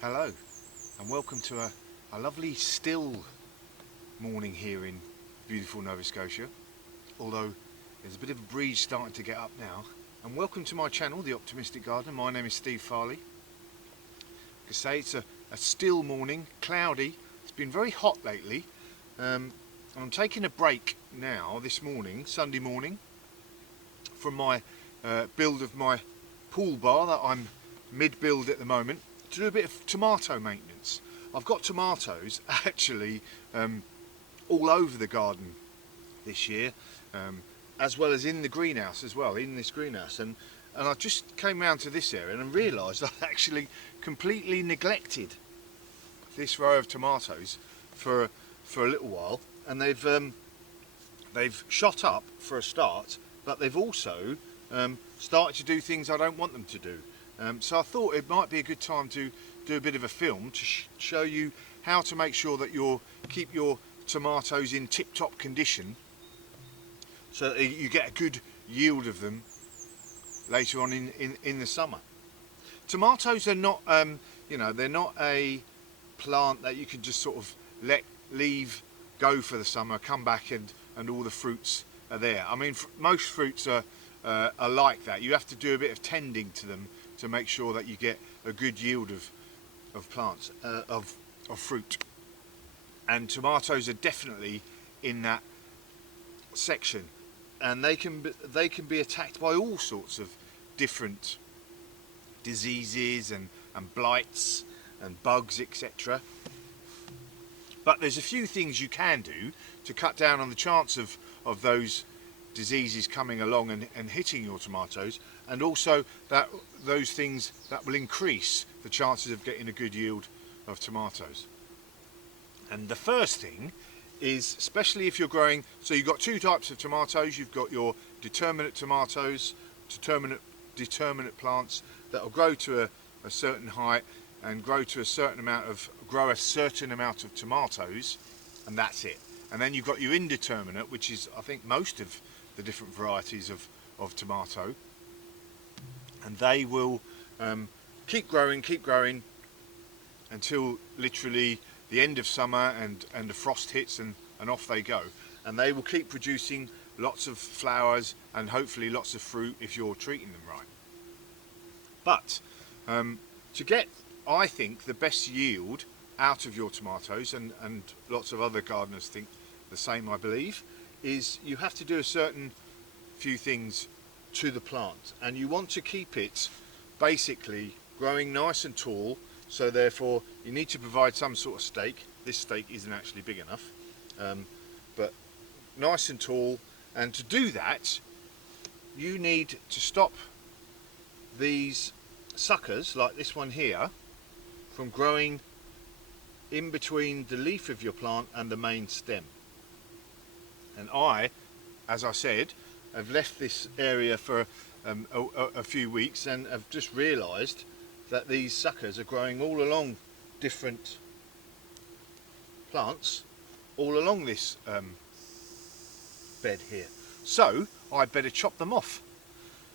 Hello and welcome to a lovely still morning here in beautiful Nova Scotia, although there's a bit of a breeze starting to get up now. And welcome to my channel, The Optimistic Gardener. My name is Steve Farley. Like I say, it's a still morning, cloudy. It's been very hot lately, and I'm taking a break now this morning, Sunday morning, from my build of my pool bar that I'm mid-build at the moment, to do a bit of tomato maintenance. I've got tomatoes actually all over the garden this year, as well as in the greenhouse as well, in this greenhouse, and I just came round to this area and realised I actually completely neglected this row of tomatoes for a little while, and they've shot up for a start, but they've also started to do things I don't want them to do. So I thought it might be a good time to do a bit of a film to show you how to make sure that keep your tomatoes in tip-top condition, so that you get a good yield of them later on in the summer. Tomatoes are not, they're not a plant that you can just sort of leave go for the summer, come back and all the fruits are there. I mean, most fruits are like that. You have to do a bit of tending to them to make sure that you get a good yield of plants, of fruit. And tomatoes are definitely in that section, and they can be attacked by all sorts of different diseases and blights and bugs, etc. But there's a few things you can do to cut down on the chance of those diseases coming along and hitting your tomatoes, and also those things that will increase the chances of getting a good yield of tomatoes. And the first thing is, especially if you're growing, so you've got two types of tomatoes. You've got your determinate tomatoes, determinate plants that will grow to a certain height and grow a certain amount of tomatoes, and that's it. And then you've got your indeterminate, which is, I think, most of the different varieties of tomato, and they will keep growing until literally the end of summer, and the frost hits and off they go, and they will keep producing lots of flowers and hopefully lots of fruit if you're treating them right. But to get, I think, the best yield out of your tomatoes, and lots of other gardeners think the same, I believe, is you have to do a certain few things to the plant, and you want to keep it basically growing nice and tall. So therefore you need to provide some sort of stake. This stake isn't actually big enough, but nice and tall. And to do that, you need to stop these suckers like this one here from growing in between the leaf of your plant and the main stem. And as I said, have left this area for a few weeks, and have just realised that these suckers are growing all along different plants, all along this bed here. So I'd better chop them off.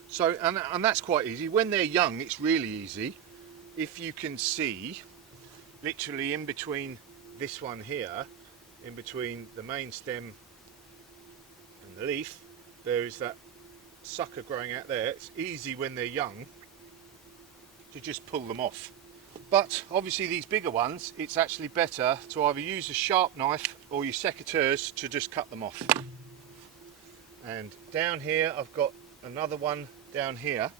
So, and that's quite easy. When they're young, it's really easy. If you can see, literally in between this one here, in between the main stem and the leaf, there is that sucker growing out there. It's easy when they're young to just pull them off. But obviously these bigger ones, it's actually better to either use a sharp knife or your secateurs to just cut them off. And down here I've got another one down here.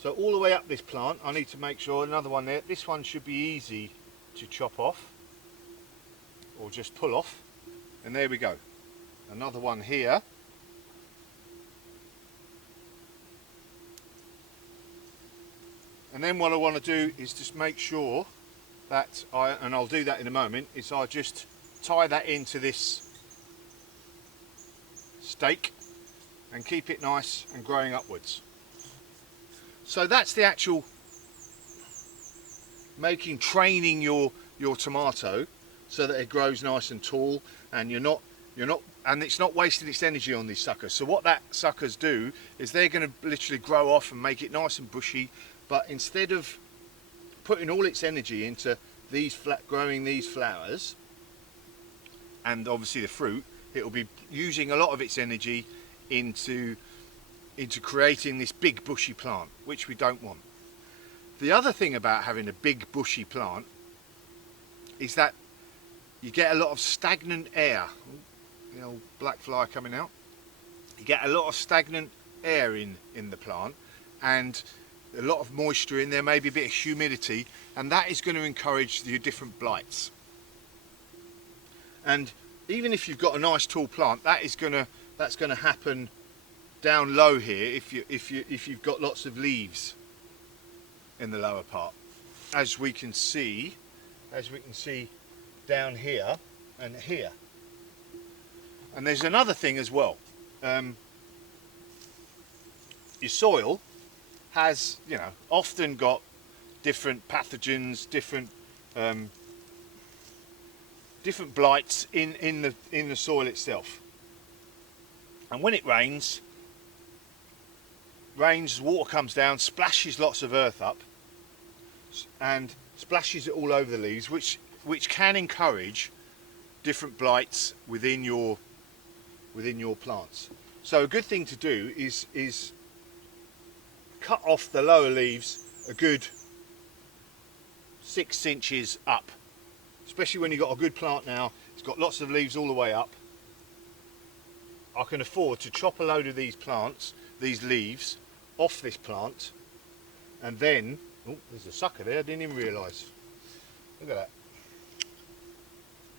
So all the way up this plant I need to make sure, another one there. This one should be easy to chop off or just pull off, and there we go. Another one here. And then what I want to do is just make sure that and I'll do that in a moment, is I just tie that into this stake and keep it nice and growing upwards. So that's the actual training your tomato so that it grows nice and tall, and and it's not wasting its energy on these suckers. So what that suckers do is they're going to literally grow off and make it nice and bushy, but instead of putting all its energy into growing these flowers, and obviously the fruit, it will be using a lot of its energy into creating this big bushy plant, which we don't want. The other thing about having a big bushy plant is that you get a lot of stagnant air. The old black fly coming out. You get a lot of stagnant air in the plant, and a lot of moisture in there, maybe a bit of humidity, and that is going to encourage your different blights. And even if you've got a nice tall plant, that's going to happen down low here if you've got lots of leaves in the lower part, as we can see down here and here. And there's another thing as well. Your soil has, often got different pathogens, different blights in the soil itself. And when it rains, water comes down, splashes lots of earth up, and splashes it all over the leaves, which can encourage different blights within your plants. So a good thing to do is cut off the lower leaves a good 6 inches up, especially when you've got a good plant now. It's got lots of leaves all the way up. I can afford to chop a load of these leaves off this plant, and then, oh, there's a sucker there, I didn't even realise. Look at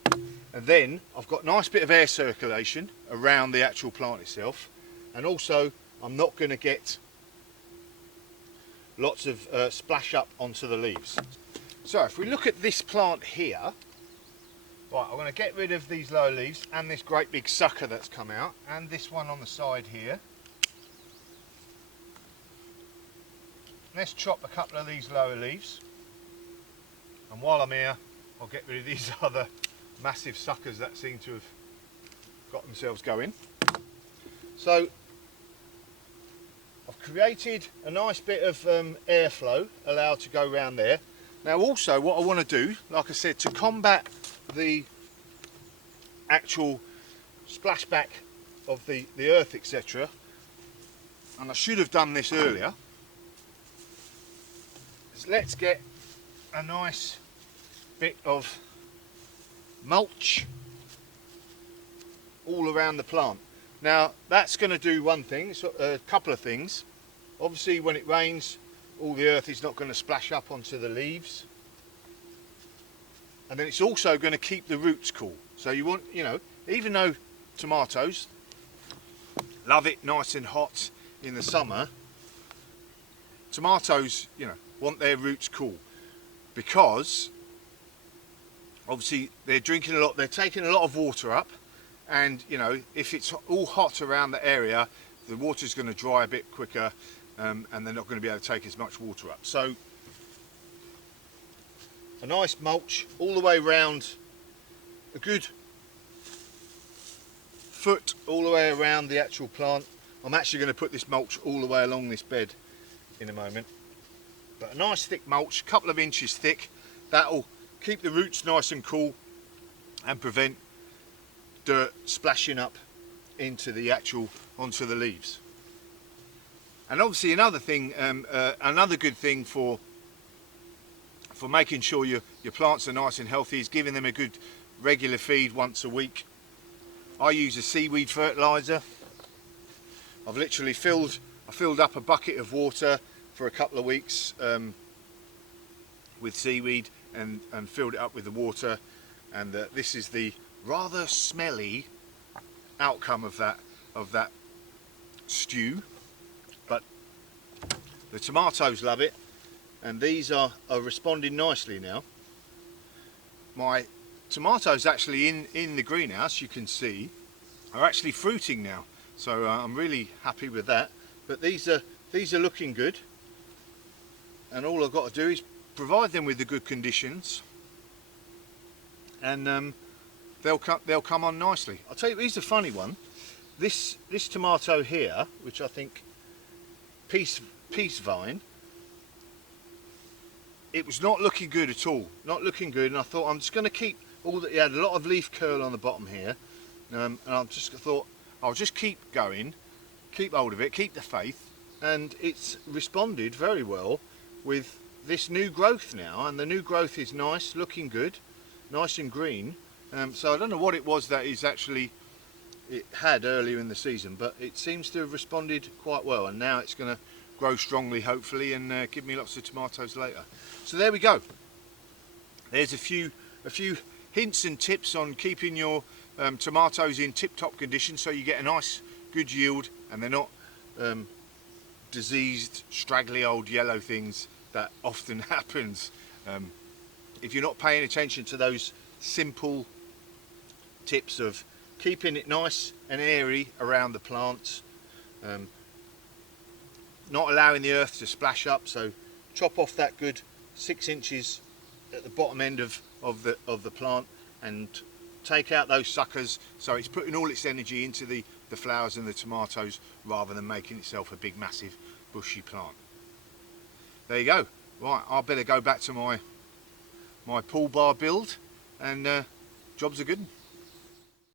that. And then I've got a nice bit of air circulation around the actual plant itself, and also I'm not going to get lots of splash up onto the leaves. So if we look at this plant here, right, I'm going to get rid of these lower leaves and this great big sucker that's come out, and this one on the side here. Let's chop a couple of these lower leaves, and while I'm here I'll get rid of these other massive suckers that seem to have got themselves going. So I've created a nice bit of airflow allowed to go around there. Now also what I want to do, like I said, to combat the actual splashback of the earth, etc., and I should have done this earlier, is let's get a nice bit of mulch all around the plant. Now that's going to do one thing, so a couple of things. Obviously when it rains, all the earth is not going to splash up onto the leaves, and then it's also going to keep the roots cool. So you want, even though tomatoes love it nice and hot in the summer, tomatoes want their roots cool, because obviously they're drinking a lot, they're taking a lot of water up, and if it's all hot around the area, the water's going to dry a bit quicker, and they're not going to be able to take as much water up. So a nice mulch all the way around, a good foot all the way around the actual plant. I'm actually going to put this mulch all the way along this bed in a moment, but a nice thick mulch, a couple of inches thick, that'll keep the roots nice and cool and prevent dirt splashing up onto the leaves. And obviously another thing, another good thing for making sure your plants are nice and healthy is giving them a good regular feed once a week. I use a seaweed fertilizer. I've literally filled up a bucket of water for a couple of weeks with seaweed, and filled it up with the water, and this is the rather smelly outcome of that stew, but the tomatoes love it, and these are responding nicely now. My tomatoes actually in the greenhouse, you can see, are actually fruiting now, so I'm really happy with that. But these are looking good, and all I've got to do is provide them with the good conditions, and they'll come on nicely. I'll tell you, here's a funny one. This tomato here, which I think peace vine, it was not looking good at all, not looking good, and I thought I'm just going to keep all that. He had a lot of leaf curl on the bottom here, and I just thought I'll just keep going, keep hold of it, keep the faith, and it's responded very well with this new growth now, and the new growth is nice, looking good, nice and green. So I don't know what it was that it had earlier in the season, but it seems to have responded quite well, and now it's going to grow strongly hopefully and give me lots of tomatoes later. So there we go. There's a few hints and tips on keeping your tomatoes in tip-top condition so you get a nice good yield and they're not diseased, straggly old yellow things that often happens if you're not paying attention to those simple tips of keeping it nice and airy around the plants, not allowing the earth to splash up. So chop off that good 6 inches at the bottom end of the plant and take out those suckers, so it's putting all its energy into the flowers and the tomatoes rather than making itself a big massive bushy plant. There you go. Right, I better go back to my pull bar build, and job's a good one.